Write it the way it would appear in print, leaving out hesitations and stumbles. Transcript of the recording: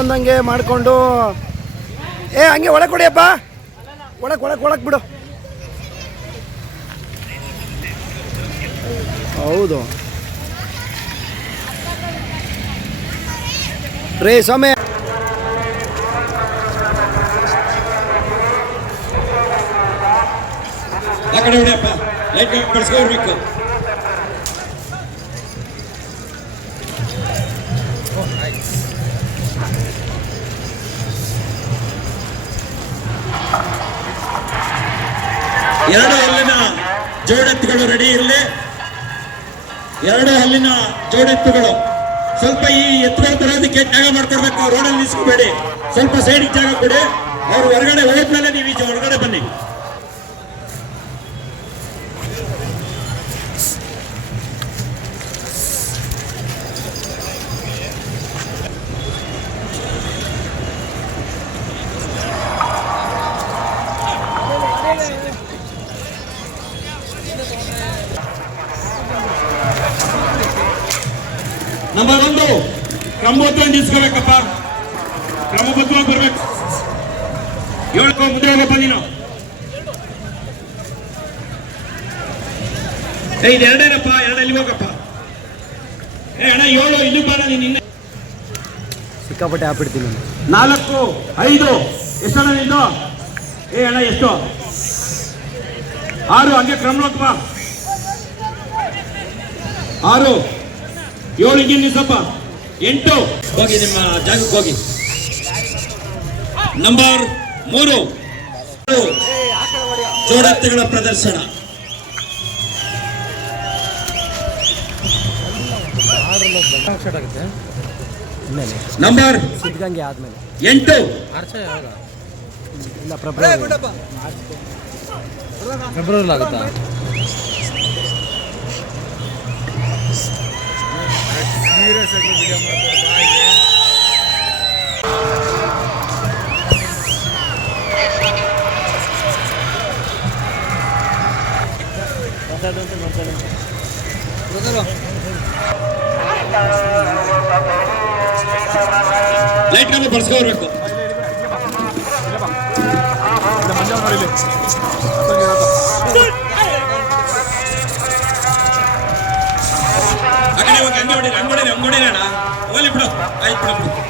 ಬಂದಂಗೆ ಮಾಡಿಕೊಂಡು ಹಂಗೆ ಒಳಗೆ ಕೊಡಿಯಪ್ಪ, ಒಳಗೆ ಬಿಡು. ಹೌದು ರೇ ಸ್ವಾಮಿ. ಆ ಕಡೆ ಹೊಡಿಯಪ್ಪ, ಲೈಟ್ ಕಳಿಸ್ಕೊಡ್ಬೇಕು. ಎರಡು ಹಲ್ಲಿನ ಜೋಡೆತ್ತುಗಳು ರೆಡಿ ಇರಲಿ. ಎರಡು ಹಲ್ಲಿನ ಜೋಡೆತ್ತುಗಳು ಸ್ವಲ್ಪ ಈ ಎತ್ತುಗಳು ಬರೋದಕ್ಕೆ ಜಾಗ ಮಾಡ್ಕೊಡ್ಬೇಕು. ರೋಡಲ್ಲಿ ನಿಲ್ಸ್ಕೋಬೇಡಿ, ಸ್ವಲ್ಪ ಸೈಡಿಗೆ ಜಾಗ ಕೊಡಿ. ಅವ್ರು ಹೊರಗಡೆ ಹೋದ್ಮೇಲೆ ನೀವು ಈಚೆ ಹೊರಗಡೆ ಬನ್ನಿ. ನಂಬರ್ 1 ಕ್ರಮಬದ್ಧವಾಗಿ ನಿಲ್ಸ್ಕೋಬೇಕಪ್ಪ, ಕ್ರಮಬದ್ಧವಾಗಿ ಬರ್ಬೇಕು. 7 ಮುಂದೆ ಹೋಗಪ್ಪ ನೀನು. ಇದು ಎರಡೇನಪ್ಪ, ಎರಡಲ್ಲಿ ಹೋಗಪ್ಪ. ಅಣ್ಣ 7 ಇಲ್ಲಿ ಬಾರ ನೀನು. ಸಿಕ್ಕಾಪಟ್ಟೆ ಹಾಕ್ಬಿಡ್ತೀನಿ. 4 5 ಎಷ್ಟಣ್ಣ ನಿಂದು? ಅಣ್ಣ ಎಷ್ಟು? 6 ಹಂಗೆ ಕ್ರಮ ಹೋಗಪ್ಪ. 6 7 ಹಿಂಗೆ ನಿಲ್ಸಪ್ಪ. 8 ಹೋಗಿ ನಿಮ್ಮ ಜಾಗಕ್ಕೆ ಹೋಗಿ. ನಂಬರ್ 3 ಜೋಡೆತ್ತುಗಳ ಪ್ರದರ್ಶನ. ನಂಬರ್ 8 ಫೆಬ್ರವರಿ ಆಗುತ್ತಾ? ಲೈಟ್ ನಮಗೆ ಬರ್ಸ್ಕೋಬೇಕು. ಅಂಗಡಿ ಅಂಗಡಿ ಅಂಗಡಿ ಅಣ್ಣ ಹೋಗ್ಲಿ ಬಿಡು, ಆಯ್ತು ಬಿಡು.